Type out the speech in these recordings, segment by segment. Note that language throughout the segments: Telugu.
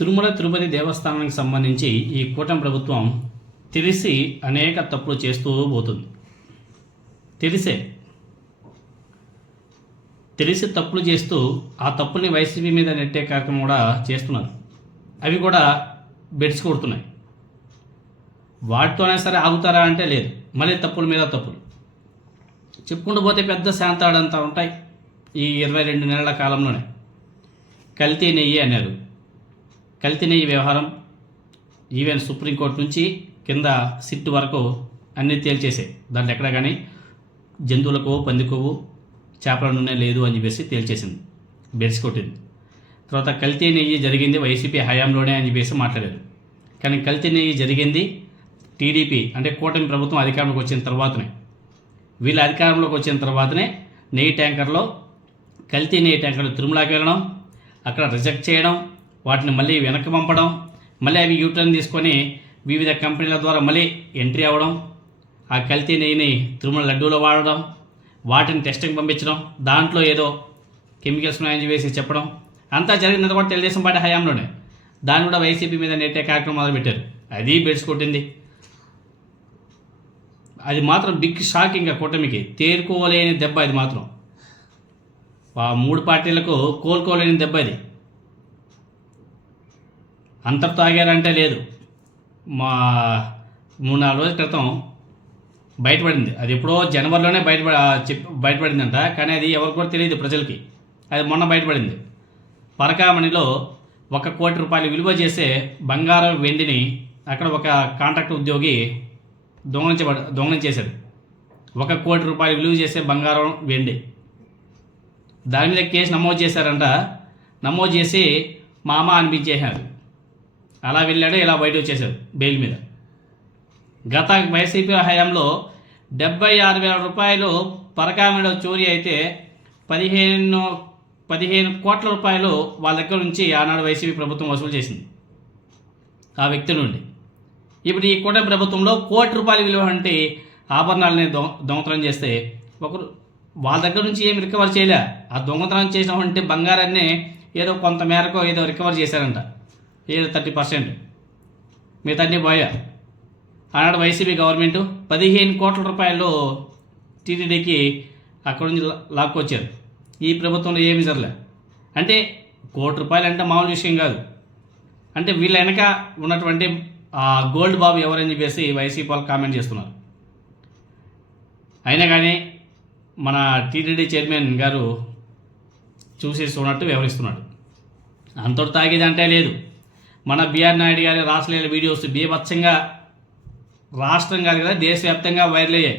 తిరుమల తిరుపతి దేవస్థానానికి సంబంధించి ఈ కూటమి ప్రభుత్వం తెలిసి అనేక తప్పులు చేస్తూ పోతుంది. తెలిసి తప్పులు చేస్తూ ఆ తప్పుల్ని వైసీపీ మీద నెట్టే కార్యక్రమం కూడా చేస్తున్నారు. అవి కూడా బెడ్స్ కొడుతున్నాయి. వాటితోనే సరే ఆగుతారా అంటే లేదు, మళ్ళీ తప్పుల మీద తప్పులు చెప్పుకుంటూ పోతే పెద్ద శాంతాడంతా ఉంటాయి. ఈ 22 నెలల కాలంలోనే కల్తీ నెయ్యి అన్నారు. కల్తీ నెయ్యి వ్యవహారం ఈవెన్ సుప్రీంకోర్టు నుంచి కింద సిట్ వరకు అన్నీ తేల్చేసాయి. దాంట్లో ఎక్కడ కానీ జంతువుల కొవ్వు, పంది కొవ్వు, చేపల నూనె లేదు అని చెప్పేసి తేల్చేసింది, బెడ్స్ కొట్టింది. తర్వాత కల్తీ నెయ్యి జరిగింది వైసీపీ హయాంలోనే అని చెప్పేసి మాట్లాడారు. కానీ కల్తీ నెయ్యి జరిగింది టీడీపీ అంటే కూటమి ప్రభుత్వం అధికారంలోకి వచ్చిన తర్వాతనే. వీళ్ళ అధికారంలోకి వచ్చిన తర్వాతనే నెయ్యి ట్యాంకర్లో కల్తీ నెయ్యి ట్యాంకర్లు తిరుమలకి వెళ్ళడం, అక్కడ రిజెక్ట్ చేయడం, వాటిని మళ్ళీ వెనక్కి పంపడం, మళ్ళీ అవి యూటర్న్ తీసుకొని వివిధ కంపెనీల ద్వారా మళ్ళీ ఎంట్రీ అవ్వడం, ఆ కల్తీ నెయ్యిని తిరుమల లడ్డూలో వాడడం, వాటిని టెస్టింగ్ పంపించడం, దాంట్లో ఏదో కెమికల్స్ ఉన్నాయని వేసి చెప్పడం, అంతా జరిగినది కూడా తెలుగుదేశం పార్టీ హయాంలోనే. దాన్ని కూడా వైసీపీ మీద నెట్టే కార్యక్రమం మొదలుపెట్టారు. అది బెడ్స్ కొట్టింది. అది మాత్రం బిగ్ షాక్. ఇంకా కూటమికి తేరుకోలేని దెబ్బ. అది మాత్రం ఆ 3 పార్టీలకు కోలుకోలేని దెబ్బ. అది అంతటితో ఆగారంటే లేదు. మా 3-4 రోజుల క్రితం బయటపడింది. అది ఎప్పుడో జనవరిలోనే బయటపడిందంట. కానీ అది ఎవరికి కూడా తెలియదు ప్రజలకి. అది మొన్న బయటపడింది. పరకామణిలో 1 కోటి రూపాయలు విలువ చేసే బంగారం, వెండిని అక్కడ ఒక కాంట్రాక్ట్ ఉద్యోగి దొంగలించేశాడు. 1 కోటి రూపాయలు విలువ చేసే బంగారం, వెండి. దాని మీద కేసు నమోదు చేశారంట. నమోదు చేసి మామ అనిపించేశారు. అలా వెళ్ళాడు, ఇలా బయట వచ్చేసాడు బెయిల్ మీద. గత వైసీపీ హయాంలో 76,000 రూపాయలు పరకామణిలో చోరీ అయితే 15 కోట్ల రూపాయలు వాళ్ళ దగ్గర నుంచి ఆనాడు వైసీపీ ప్రభుత్వం వసూలు చేసింది ఆ వ్యక్తి నుండి. ఇప్పుడు ఈ కూటమి ప్రభుత్వంలో 1 కోటి రూపాయల విలువ అంటే ఆభరణాలని దొంగతనం చేస్తే ఒకరు వాళ్ళ దగ్గర నుంచి ఏమి రికవర్ చేయలే. ఆ దొంగతనం చేసినటువంటి బంగారాన్ని ఏదో కొంత మేరకు ఏదో రికవర్ చేశారంట, ఏదో 30%. మిగతా పోయా. ఆనాడు వైసీపీ గవర్నమెంట్ 15 కోట్ల రూపాయలు టీటీడీకి అక్కడ నుంచి లాక్కొచ్చారు. ఈ ప్రభుత్వంలో ఏమి జరలే. అంటే 1 కోటి రూపాయలు అంటే మామూలు విషయం కాదు. అంటే వీళ్ళ వెనక ఉన్నటువంటి ఆ గోల్డ్ బాబు ఎవరని చెప్పేసి వైసీపీ వాళ్ళు కామెంట్ చేస్తున్నారు. అయినా కానీ మన టీటీడీ చైర్మన్ గారు చూసేస్తున్నట్టు వ్యవహరిస్తున్నాడు. అంతటి తాగేదంటే లేదు. మన బిఆర్ నాయుడు గారి రాసలీల వీడియోస్ బీభత్సంగా రాష్ట్రం కాదు కదా దేశవ్యాప్తంగా వైరల్ అయ్యాయి.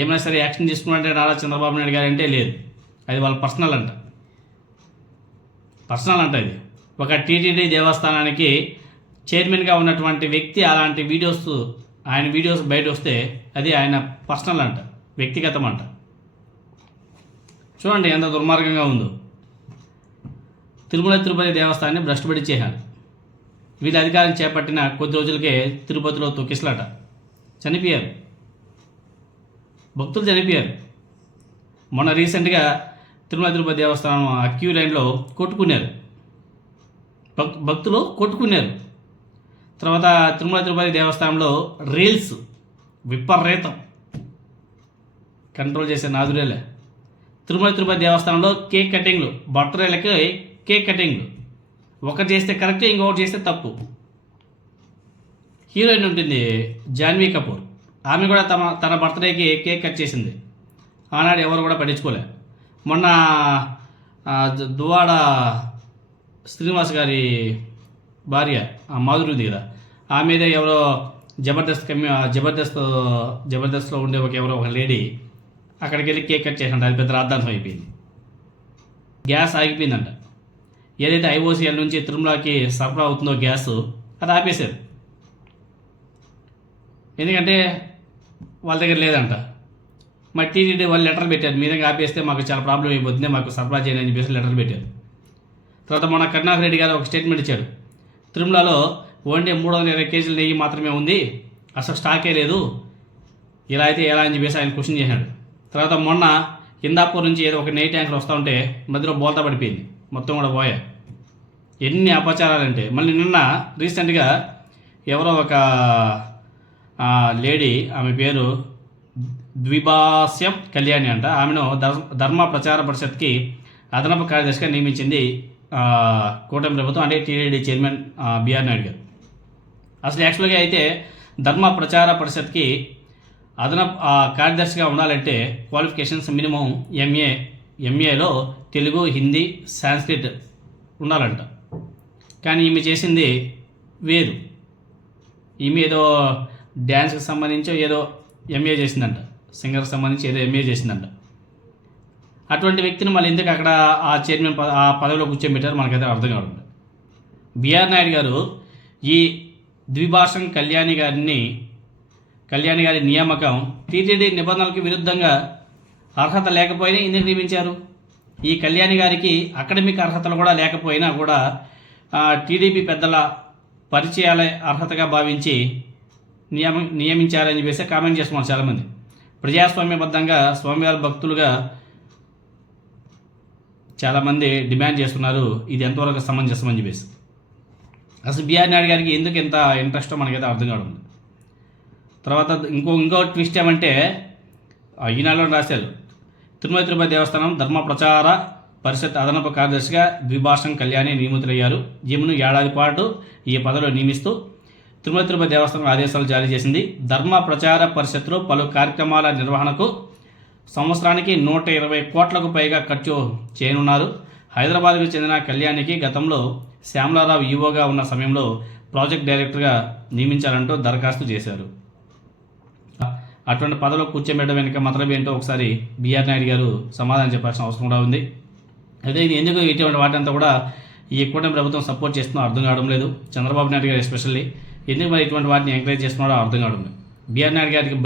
ఏమైనా సరే యాక్షన్ తీసుకున్నట్టే నారా చంద్రబాబు నాయుడు గారు అంటే లేదు. అది వాళ్ళ పర్సనల్ అంట ఇది. ఒక టీటీడీ దేవస్థానానికి చైర్మన్గా ఉన్నటువంటి వ్యక్తి అలాంటి ఆయన వీడియోస్ బయట వస్తే అది ఆయన పర్సనల్ అంట, వ్యక్తిగతం అంట. చూడండి ఎంత దుర్మార్గంగా ఉందో. తిరుమల తిరుపతి దేవస్థానాన్ని భ్రష్టుపడిచేశారు. వీళ్ళ అధికారం చేపట్టిన కొద్ది రోజులకే తిరుపతిలో తొక్కిసలాట, చనిపోయారు, భక్తులు చనిపోయారు. మొన్న రీసెంట్గా తిరుమల తిరుపతి దేవస్థానం ఆ క్యూ లైన్లో కొట్టుకున్నారు, భక్తులు కొట్టుకున్నారు. తర్వాత తిరుమల తిరుపతి దేవస్థానంలో రీల్స్ విపరీతం కంట్రోల్ చేసే నాదురేలే. తిరుమల తిరుపతి దేవస్థానంలో కేక్ కటింగ్లు, బర్త్డేలకి కేక్ కటింగ్లు. ఒకటి చేస్తే కరెక్ట్, ఇంకొకటి చేస్తే తప్పు. హీరోయిన్ ఉంటుంది జాన్వీ కపూర్, ఆమె కూడా తన బర్త్డేకి కేక్ కట్ చేసింది. ఆనాడు ఎవరు కూడా పట్టించుకోలే. మొన్న దువ్వాడ శ్రీనివాస్ గారి భార్య మాధురి ఉంది కదా, ఆమె మీద ఎవరో జబర్దస్త్లో ఉండే ఒక లేడీ అక్కడికి వెళ్ళి కేక్ కట్ చేసినట్టు. అది పెద్ద రాద్ధాంతం అయిపోయింది. గ్యాస్ ఆగిపోయిందంట. ఏదైతే ఐఓసీఎల్ నుంచి తిరుమలకి సరఫరా అవుతుందో గ్యాస్, అది ఆపేశారు. ఎందుకంటే వాళ్ళ దగ్గర లేదంట. మరి టీటీడీ వాళ్ళు లెటర్ పెట్టారు, మీ దగ్గర ఆపేస్తే మాకు చాలా ప్రాబ్లం అయిపోతుంది, మాకు సరఫరా చేయండి అని చెప్పేసి లెటర్ పెట్టారు. తర్వాత మన కరుణాకర్ రెడ్డి గారు ఒక స్టేట్మెంట్ ఇచ్చారు, తిరుమలలో ఓన్లీ 320 కేజీల నెయ్యి మాత్రమే ఉంది, అసలు స్టాకే లేదు, ఇలా అయితే ఎలా అని చెప్పేసి ఆయన క్వశ్చన్ చేశాడు. తర్వాత మొన్న హిందాపూర్ నుంచి ఏదో ఒక నెయ్యి ట్యాంకర్ వస్తూ ఉంటే మధ్యలో బోల్తా పడిపోయింది, మొత్తం కూడా పోయా. ఎన్ని అపచారాలంటే మళ్ళీ నిన్న రీసెంట్గా ఎవరో ఒక లేడీ, ఆమె పేరు ద్విభాష్యం కళ్యాణి అంట, ఆమెను ధర్మ ప్రచార పరిషత్కి అదనపు కార్యదర్శిగా నియమించింది కూటమి ప్రభుత్వం, అంటే టీడీడీ చైర్మన్ బిఆర్ నాయుడు గారు. అసలు యాక్చువల్గా అయితే ధర్మ ప్రచార పరిషత్కి అదనపు కార్యదర్శిగా ఉండాలంటే క్వాలిఫికేషన్స్ మినిమం ఎంఏలో తెలుగు, హిందీ, సాంస్క్రిట్ ఉండాలంట. కానీ ఈమె చేసింది వేరు. ఈమె ఏదో డ్యాన్స్కి సంబంధించి ఏదో ఎంఏ చేసిందంట, సింగర్కి సంబంధించి ఏదో ఎంఏ చేసిందంట. అటువంటి వ్యక్తిని మళ్ళీ ఎందుకు అక్కడ ఆ చైర్మన్ ఆ పదవిలో కూర్చోబెట్టారు మనకైతే అర్థం కావడం. బిఆర్ నాయుడు గారు ఈ ద్విభాషం కళ్యాణి గారి నియామకం టీటీడీ నిబంధనలకు విరుద్ధంగా అర్హత లేకపోయినా ఎందుకు నియమించారు? ఈ కళ్యాణి గారికి అకాడమిక్ అర్హతలు కూడా లేకపోయినా కూడా టీడీపీ పెద్దల పరిచయాల అర్హతగా భావించి నియమించారని చెప్పేసి కామెంట్ చేస్తున్నారు చాలామంది. ప్రజాస్వామ్యబద్ధంగా స్వామివారి భక్తులుగా చాలామంది డిమాండ్ చేస్తున్నారు, ఇది ఎంతవరకు సమంజసమని చెప్పేసి. అసలు బిఆర్ నాయుడు గారికి ఎందుకు ఎంత ఇంట్రెస్టో మనకైతే అర్థం కావడం. తర్వాత ఇంకో ట్విస్ట్ ఏమంటే ఈనాడులో రాశారు, తిరుపతి దేవస్థానం ధర్మ ప్రచార పరిషత్ అదనపు కార్యదర్శిగా ద్విభాషం కళ్యాణి నియమితులయ్యారు. ఈమెను ఏడాది పాటు ఈ పదవిలో నియమిస్తూ తిరుపతి దేవస్థానం ఆదేశాలు జారీ చేసింది. ధర్మ ప్రచార పరిషత్లో పలు కార్యక్రమాల నిర్వహణకు సంవత్సరానికి 120 కోట్లకు పైగా ఖర్చు చేయనున్నారు. హైదరాబాద్కు చెందిన కళ్యాణికి గతంలో శ్యామలారావు ఈవోగా ఉన్న సమయంలో ప్రాజెక్ట్ డైరెక్టర్గా నియమించాలంటూ దరఖాస్తు చేశారు. అటువంటి పదవిలో కూర్చోబెట్టడం వెనుక మాత్రం ఏంటో ఒకసారి బిఆర్ నాయుడు గారు సమాధానం చెప్పాల్సిన అవసరం కూడా ఉంది. అయితే ఇది ఎందుకు ఇటువంటి వాటంతా కూడా ఈ కూటమి ప్రభుత్వం సపోర్ట్ చేస్తున్నారో అర్థం కావడం లేదు. చంద్రబాబు నాయుడు గారు ఎస్పెషల్లీ ఎందుకు మరి ఇటువంటి వాటిని ఎంకరేజ్ చేస్తున్నారో అర్థం కావడం లేదు. బిఆర్ నాయుడు గారికి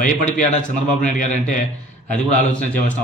భయపడిపోయాడా చంద్రబాబు నాయుడు గారు అంటే అది కూడా ఆలోచన చేయవలసిన